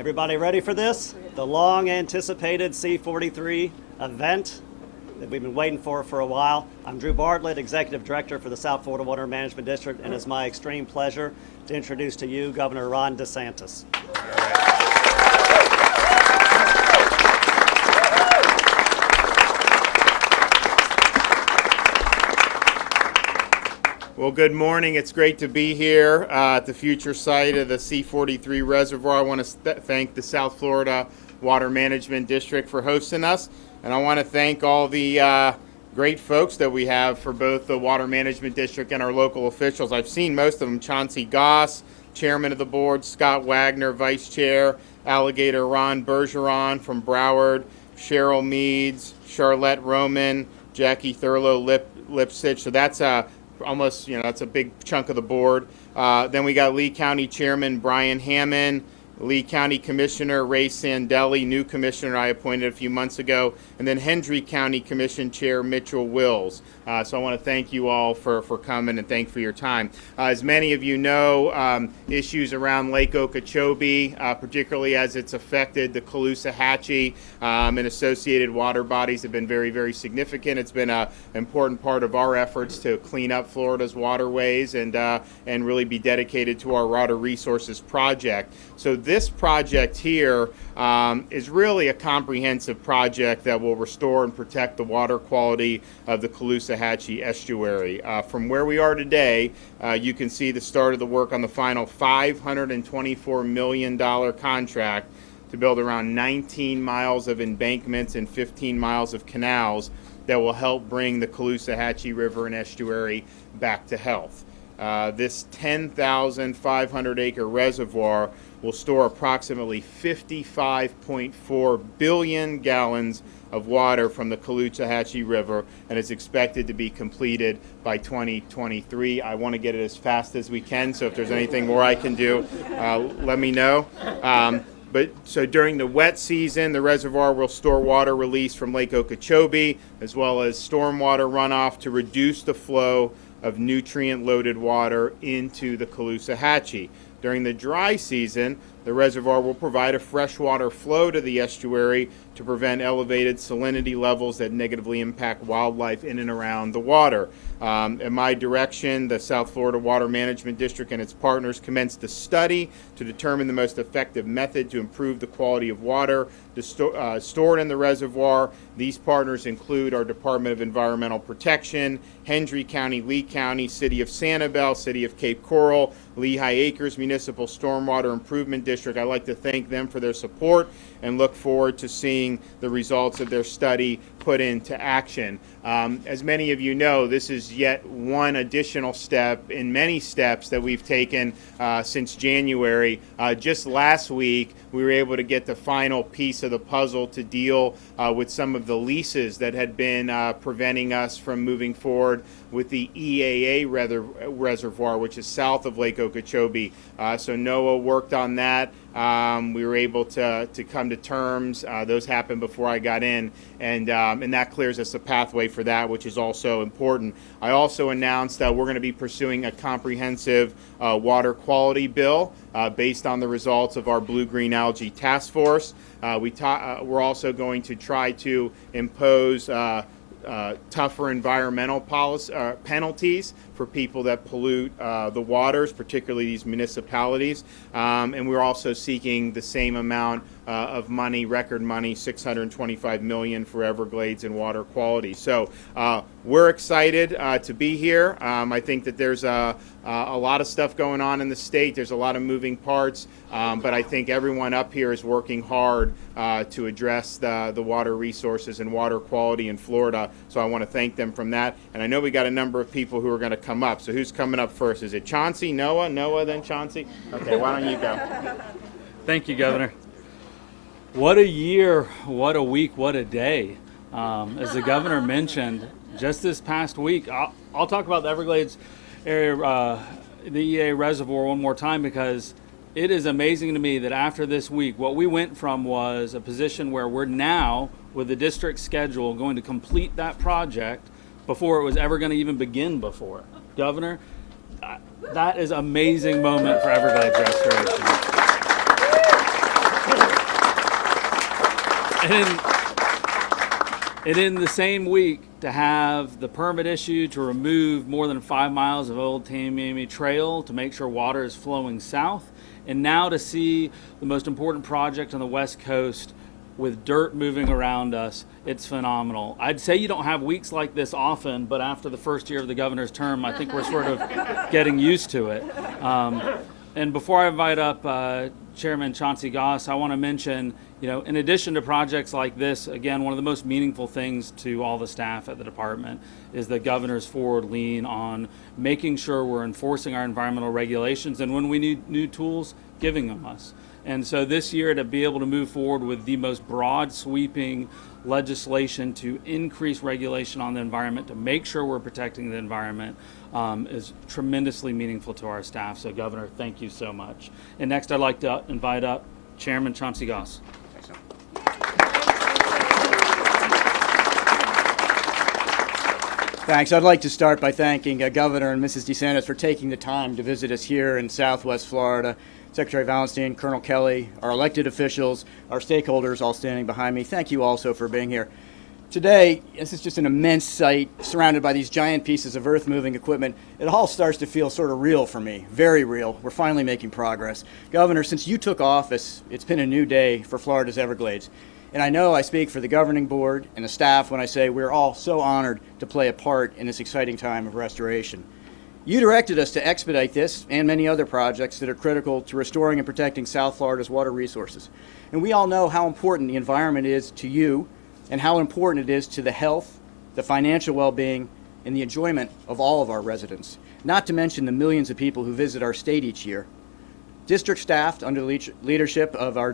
Everybody ready for this? The long-anticipated C-43 event that we've been waiting for a while. I'm Drew Bartlett, Executive Director for the South Florida Water Management District, and it's my extreme pleasure to introduce to you Governor Ron DeSantis. Well, good morning. It's great to be here at the future site of the C-43 reservoir. I want to thank the South Florida Water Management District for hosting us. And I want to thank all the great folks that we have for both the Water Management District and our local officials. I've seen most of them. Chauncey Goss, Chairman of the Board, Scott Wagner, Vice Chair, Alligator Ron Bergeron from Broward, Cheryl Meads, Charlotte Roman, Jackie Thurlow Lipsitch. So that's almost, that's a big chunk of the board. Then we got Lee County Chairman Brian Hammond, Lee County Commissioner Ray Sandelli, new commissioner I appointed a few months ago, and then Hendry County Commission Chair Mitchell Wills. So I want to thank you all for coming and thank for your time. As many of you know, issues around Lake Okeechobee, particularly as it's affected the Caloosahatchee and associated water bodies, have been very, very significant. It's been an important part of our efforts to clean up Florida's waterways and really be dedicated to our water resources project. So this project here is really a comprehensive project that will restore and protect the water quality of the Caloosahatchee estuary. From where we are today, you can see the start of the work on the final $524 million contract to build around 19 miles of embankments and 15 miles of canals that will help bring the Caloosahatchee River and estuary back to health. This 10,500 acre reservoir will store approximately 55.4 billion gallons of water from the Caloosahatchee River, and is expected to be completed by 2023. I want to get it as fast as we can, so if there's anything more I can do, let me know. So during the wet season, the reservoir will store water released from Lake Okeechobee, as well as stormwater runoff to reduce the flow of nutrient-loaded water into the Caloosahatchee. During the dry season, the reservoir will provide a freshwater flow to the estuary to prevent elevated salinity levels that negatively impact wildlife in and around the water. In my direction, the South Florida Water Management District and its partners commenced a study to determine the most effective method to improve the quality of water stored in the reservoir. These partners include our Department of Environmental Protection, Hendry County, Lee County, City of Sanibel, City of Cape Coral, Lehigh Acres Municipal Stormwater Improvement District. I'd like to thank them for their support and look forward to seeing the results of their study put into action. As many of you know, this is yet one additional step in many steps that we've taken since January. Just last week, we were able to get the final piece of the puzzle to deal with some of the leases that had been preventing us from moving forward with the EAA reservoir, which is south of Lake Okeechobee. So NOAA worked on that. We were able to come to terms. Those happened before I got in, and that clears us a pathway for that, which is also important. I also announced that we're going to be pursuing a comprehensive water quality bill based on the results of our blue-green algae task force. We're also going to try to impose tougher environmental penalties for people that pollute the waters, particularly these municipalities. And we're also seeking the same amount of money, record money, $625 million for Everglades and water quality. So we're excited to be here. I think that there's a lot of stuff going on in the state. There's a lot of moving parts, but I think everyone up here is working hard to address the water resources and water quality in Florida. So I want to thank them from that. And I know we got a number of people who are going to come up. So who's coming up first? Is it Chauncey, Noah, then Chauncey? Okay, why don't you go? Thank you, Governor. What a year, what a week, what a day. As the governor mentioned, just this past week, I'll talk about the Everglades area, the EA reservoir one more time, because it is amazing to me that after this week, what we went from was a position where we're now, with the district schedule, going to complete that project before it was ever going to even begin before. Governor, that is an amazing moment for Everglades restoration. And in the same week, to have the permit issued to remove more than 5 miles of Old Tamiami Trail to make sure water is flowing south, and now to see the most important project on the West Coast with dirt moving around us, it's phenomenal. I'd say you don't have weeks like this often, but after the first year of the governor's term, I think we're sort of getting used to it. And before I invite up Chairman Chauncey Goss, I want to mention, in addition to projects like this, again, one of the most meaningful things to all the staff at the department is the governor's forward lean on making sure we're enforcing our environmental regulations, and when we need new tools, giving them us. And so this year, to be able to move forward with the most broad sweeping legislation to increase regulation on the environment, to make sure we're protecting the environment, is tremendously meaningful to our staff. So Governor, thank you so much. And next I'd like to invite up Chairman Chauncey Goss. Thanks. I'd like to start by thanking Governor and Mrs. DeSantis for taking the time to visit us here in Southwest Florida. Secretary Valenstein, Colonel Kelly, our elected officials, our stakeholders all standing behind me. Thank you also for being here. Today, this is just an immense site surrounded by these giant pieces of earth-moving equipment. It all starts to feel sort of real for me, very real. We're finally making progress. Governor, since you took office, it's been a new day for Florida's Everglades. And I know I speak for the governing board and the staff when I say we're all so honored to play a part in this exciting time of restoration. You directed us to expedite this and many other projects that are critical to restoring and protecting South Florida's water resources. And we all know how important the environment is to you and how important it is to the health, the financial well-being, and the enjoyment of all of our residents, not to mention the millions of people who visit our state each year. District staff, under the leadership of our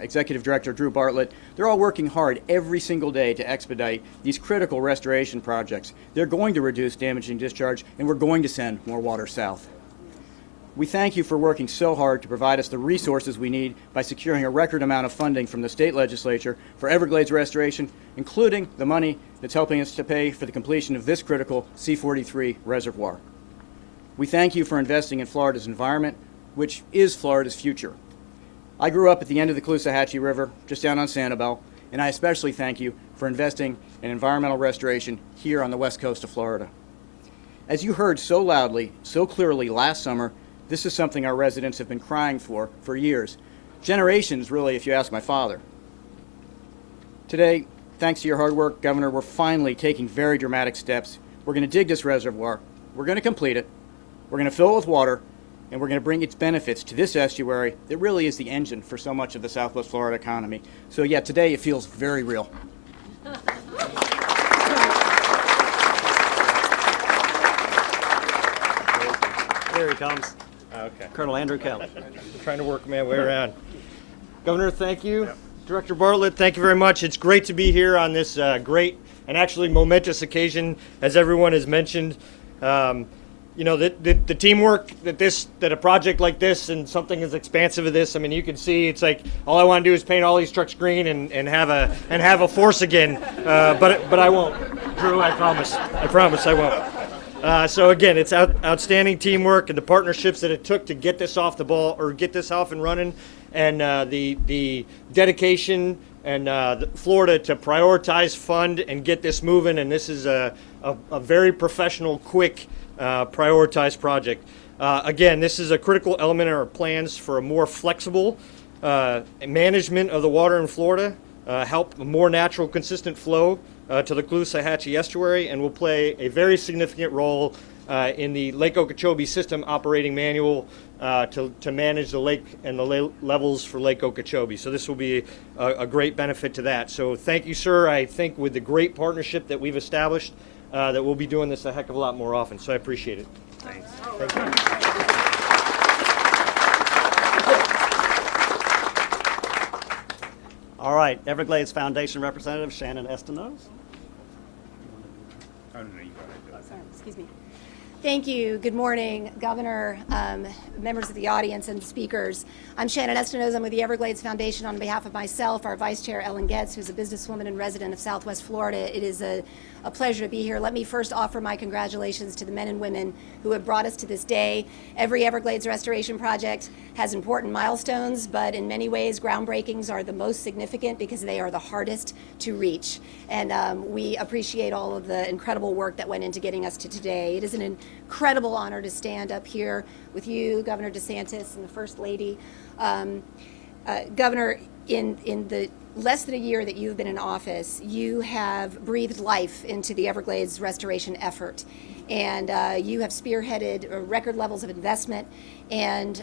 Executive Director Drew Bartlett, they're all working hard every single day to expedite these critical restoration projects. They're going to reduce damaging discharge, and we're going to send more water south. We thank you for working so hard to provide us the resources we need by securing a record amount of funding from the state legislature for Everglades restoration, including the money that's helping us to pay for the completion of this critical C-43 reservoir. We thank you for investing in Florida's environment, which is Florida's future. I grew up at the end of the Caloosahatchee River, just down on Sanibel, and I especially thank you for investing in environmental restoration here on the west coast of Florida. As you heard so loudly, so clearly last summer, this is something our residents have been crying for years. Generations, really, if you ask my father. Today, thanks to your hard work, Governor, we're finally taking very dramatic steps. We're going to dig this reservoir, we're going to complete it, we're going to fill it with water, and we're going to bring its benefits to this estuary that really is the engine for so much of the Southwest Florida economy. So yeah, today it feels very real. Here he comes. Okay. Colonel Andrew Kelly. Trying to work my way around. Governor, thank you. Yep. Director Bartlett, thank you very much. It's great to be here on this great and actually momentous occasion, as everyone has mentioned. The teamwork that a project like this and something as expansive as this, I mean, you can see it's like all I want to do is paint all these trucks green and have a force again, but I won't. Drew, I promise I won't. So again, it's outstanding teamwork and the partnerships that it took to get this off and running, and the dedication and Florida to prioritize, fund, and get this moving. And this is a very professional, quick, prioritized project. Again, this is a critical element in our plans for a more flexible management of the water in Florida, help a more natural, consistent flow to the Caloosahatchee estuary, and will play a very significant role in the Lake Okeechobee System Operating Manual to manage the lake and the levels for Lake Okeechobee. So this will be a great benefit to that. So thank you, sir. I think with the great partnership that we've established, that we'll be doing this a heck of a lot more often. So I appreciate it. Thanks. Thank you. All right, Everglades Foundation representative Shannon Estenos. Sorry, excuse me. Thank you. Good morning, Governor, members of the audience, and speakers. I'm Shannon Estenos. I'm with the Everglades Foundation on behalf of myself, our Vice Chair, Ellen Getz, who's a businesswoman and resident of Southwest Florida. It is a a pleasure to be here. Let me first offer my congratulations to the men and women who have brought us to this day. Every Everglades restoration project has important milestones, but in many ways, groundbreakings are the most significant because they are the hardest to reach. And we appreciate all of the incredible work that went into getting us to today. It is an incredible honor to stand up here with you, Governor DeSantis, and the First Lady. Governor, in the less than a year that you've been in office, you have breathed life into the Everglades restoration effort. And you have spearheaded record levels of investment. And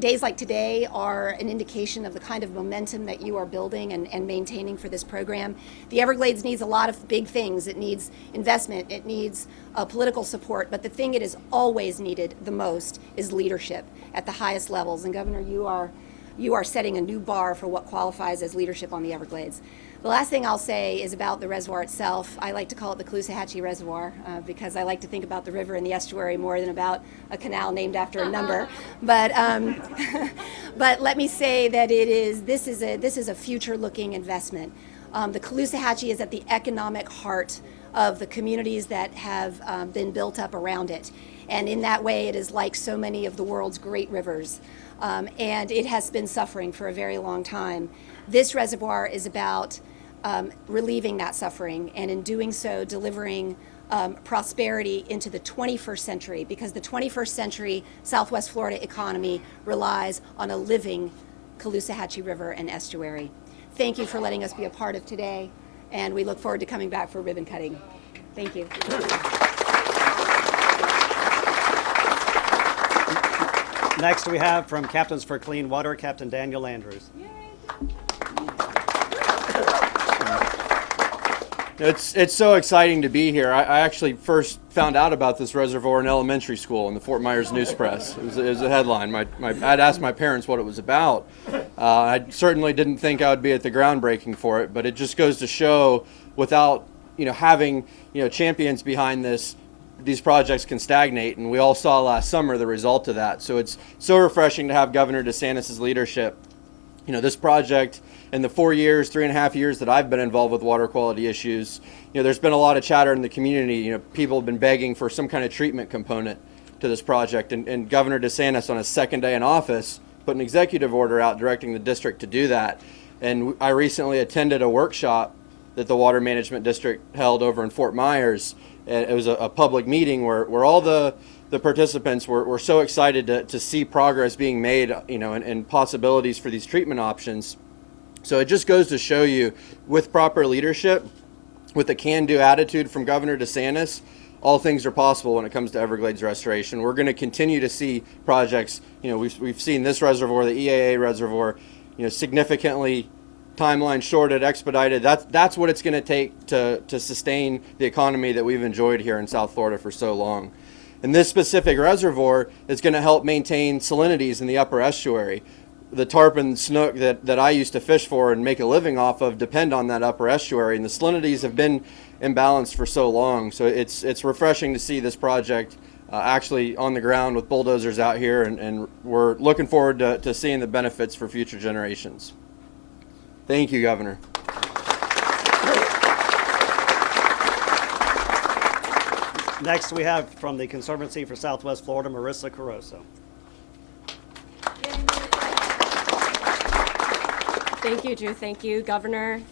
days like today are an indication of the kind of momentum that you are building and maintaining for this program. The Everglades needs a lot of big things. It needs investment. It needs political support. But the thing it has always needed the most is leadership at the highest levels. And Governor, you are setting a new bar for what qualifies as leadership on the Everglades. The last thing I'll say is about the reservoir itself. I like to call it the Caloosahatchee Reservoir because I like to think about the river and the estuary more than about a canal named after a number. But but let me say that this is a future-looking investment. The Caloosahatchee is at the economic heart of the communities that have been built up around it. And in that way, it is like so many of the world's great rivers. And it has been suffering for a very long time. This reservoir is about relieving that suffering, and in doing so, delivering prosperity into the 21st century, because the 21st century Southwest Florida economy relies on a living Caloosahatchee River and estuary. Thank you for letting us be a part of today, and we look forward to coming back for ribbon cutting. Thank you. Next, we have from Captains for Clean Water, Captain Daniel Andrews. It's so exciting to be here. I actually first found out about this reservoir in elementary school in the Fort Myers News Press. It was a headline. I'd asked my parents what it was about. I certainly didn't think I would be at the groundbreaking for it, but it just goes to show, without having champions behind this, these projects can stagnate, and we all saw last summer the result of that. So it's so refreshing to have Governor DeSantis' leadership. This project, in the 3.5 years that I've been involved with water quality issues, there's been a lot of chatter in the community. People have been begging for some kind of treatment component to this project, and Governor DeSantis, on his second day in office, put an executive order out directing the district to do that. And I recently attended a workshop that the Water Management District held over in Fort Myers. And it was a public meeting where all the participants were so excited to see progress being made, and possibilities for these treatment options. So it just goes to show you, with proper leadership, with a can-do attitude from Governor DeSantis, all things are possible when it comes to Everglades restoration. We're going to continue to see projects. We've seen this reservoir, the EAA reservoir, significantly timeline shorted, expedited. That's what it's going to take to sustain the economy that we've enjoyed here in South Florida for so long. And this specific reservoir is going to help maintain salinities in the upper estuary. The tarpon snook that I used to fish for and make a living off of depend on that upper estuary, and the salinities have been imbalanced for so long. So it's refreshing to see this project actually on the ground with bulldozers out here, and we're looking forward to seeing the benefits for future generations. Thank you, Governor. Next, we have from the Conservancy for Southwest Florida, Marissa Caroso. Thank you, Drew. Thank you, Governor.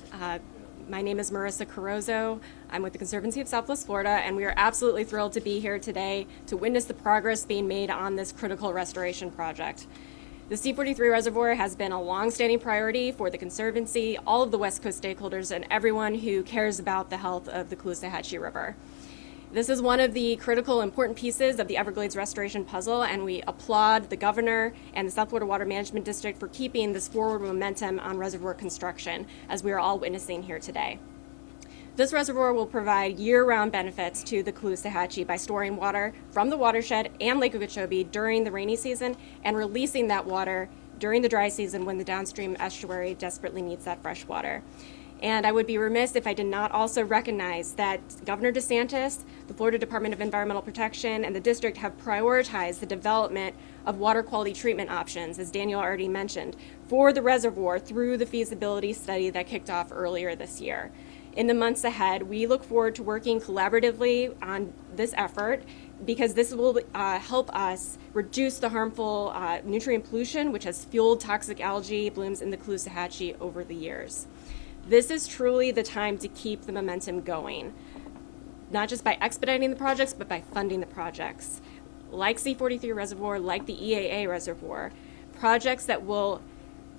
My name is Marissa Caroso. I'm with the Conservancy of Southwest Florida, and we are absolutely thrilled to be here today to witness the progress being made on this critical restoration project. The C-43 reservoir has been a long-standing priority for the Conservancy, all of the West Coast stakeholders, and everyone who cares about the health of the Caloosahatchee River. This is one of the critical, important pieces of the Everglades restoration puzzle, and we applaud the Governor and the South Florida Water Management District for keeping this forward momentum on reservoir construction, as we are all witnessing here today. This reservoir will provide year-round benefits to the Caloosahatchee by storing water from the watershed and Lake Okeechobee during the rainy season and releasing that water during the dry season when the downstream estuary desperately needs that fresh water. And I would be remiss if I did not also recognize that Governor DeSantis, the Florida Department of Environmental Protection, and the district have prioritized the development of water quality treatment options, as Daniel already mentioned, for the reservoir through the feasibility study that kicked off earlier this year. In the months ahead, we look forward to working collaboratively on this effort because this will help us reduce the harmful nutrient pollution which has fueled toxic algae blooms in the Caloosahatchee over the years. This is truly the time to keep the momentum going, not just by expediting the projects, but by funding the projects. Like C-43 Reservoir, like the EAA Reservoir, projects that will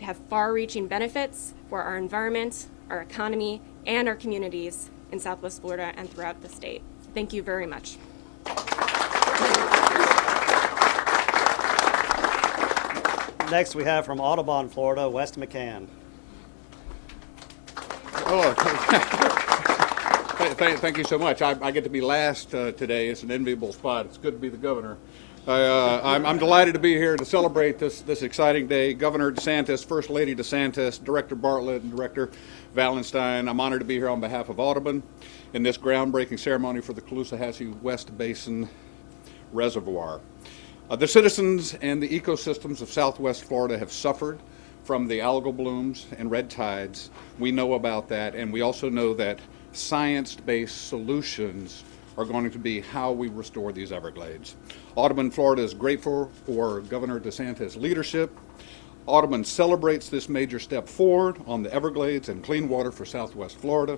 have far-reaching benefits for our environment, our economy, and our communities in Southwest Florida and throughout the state. Thank you very much. Next, we have from Audubon, Florida, West McCann. Oh, thank you so much. I get to be last today. It's an enviable spot. It's good to be the governor. I'm delighted to be here to celebrate this exciting day. Governor DeSantis, First Lady DeSantis, Director Bartlett, and Director Valenstein. I'm honored to be here on behalf of Audubon in this groundbreaking ceremony for the Caloosahatchee West Basin Reservoir. The citizens and the ecosystems of Southwest Florida have suffered from the algal blooms and red tides. We know about that, and we also know that science-based solutions are going to be how we restore these Everglades. Audubon, Florida is grateful for Governor DeSantis' leadership. Audubon celebrates this major step forward on the Everglades and clean water for Southwest Florida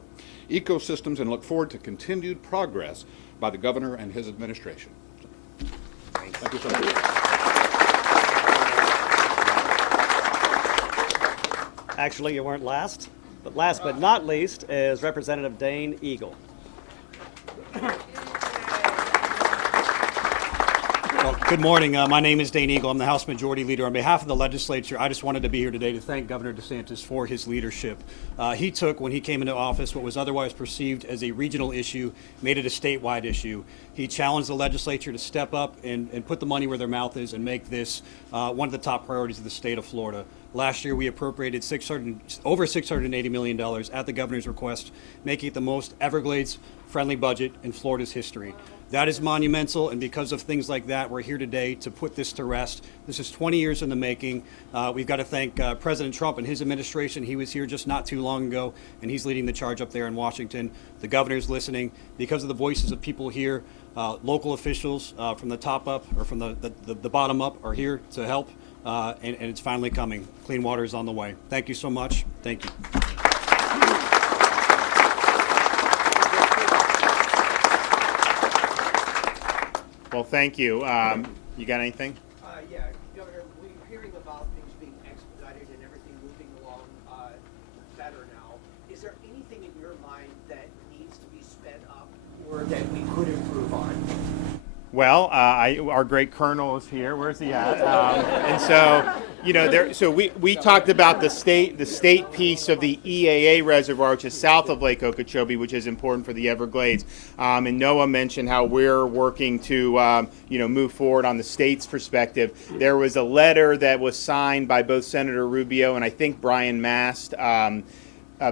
ecosystems and look forward to continued progress by the governor and his administration. Thank you so much. Actually, you weren't last, but last but not least is Representative Dane Eagle. Well, good morning. My name is Dane Eagle. I'm the House Majority Leader. On behalf of the legislature, I just wanted to be here today to thank Governor DeSantis for his leadership. He took, when he came into office, what was otherwise perceived as a regional issue, made it a statewide issue. He challenged the legislature to step up and put the money where their mouth is and make this one of the top priorities of the state of Florida. Last year, we appropriated over $680 million at the governor's request, making it the most Everglades-friendly budget in Florida's history. That is monumental, and because of things like that, we're here today to put this to rest. This is 20 years in the making. We've got to thank President Trump and his administration. He was here just not too long ago, and he's leading the charge up there in Washington. The governor's listening. Because of the voices of people here, local officials from the top up or from the bottom up are here to help, and it's finally coming. Clean water is on the way. Thank you so much. Thank you. Well, thank you. You got anything? Yeah, Governor, we're hearing about things being expedited and everything moving along better now. Is there anything in your mind that needs to be sped up or that we could improve on? Well, our great colonel is here. Where's he at? And so, you know, so we talked about the state piece of the EAA reservoir, which is south of Lake Okeechobee, which is important for the Everglades. And Noah mentioned how we're working to, move forward on the state's perspective. There was a letter that was signed by both Senator Rubio and I think Brian Mast.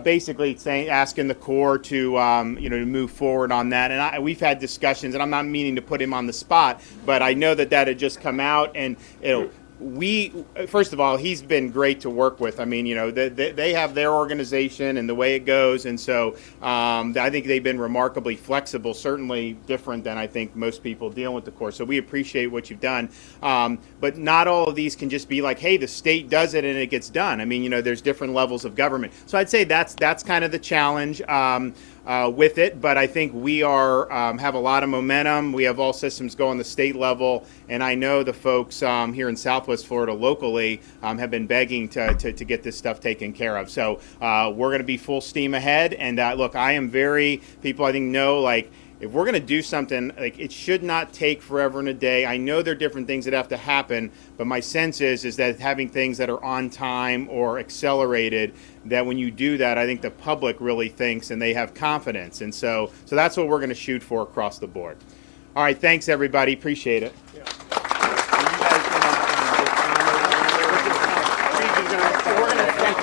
Basically asking the Corps to to move forward on that, and we've had discussions, and I'm not meaning to put him on the spot, but I know that had just come out, and first of all, he's been great to work with. I mean, they have their organization and the way it goes, and so I think they've been remarkably flexible, certainly different than I think most people dealing with the Corps. So we appreciate what you've done. But not all of these can just be like, hey, the state does it and it gets done. I mean, there's different levels of government. So I'd say that's kind of the challenge. With it, but I think we have a lot of momentum. We have all systems go on the state level, and I know the folks here in Southwest Florida locally have been begging to get this stuff taken care of. So we're going to be full steam ahead. And look, I think know, like, if we're going to do something, like, it should not take forever and a day. I know there are different things that have to happen, but my sense is that having things that are on time or accelerated, that when you do that, I think the public really thinks and they have confidence. And so that's what we're going to shoot for across the board. All right, thanks, everybody. Appreciate it. Yeah. We're gonna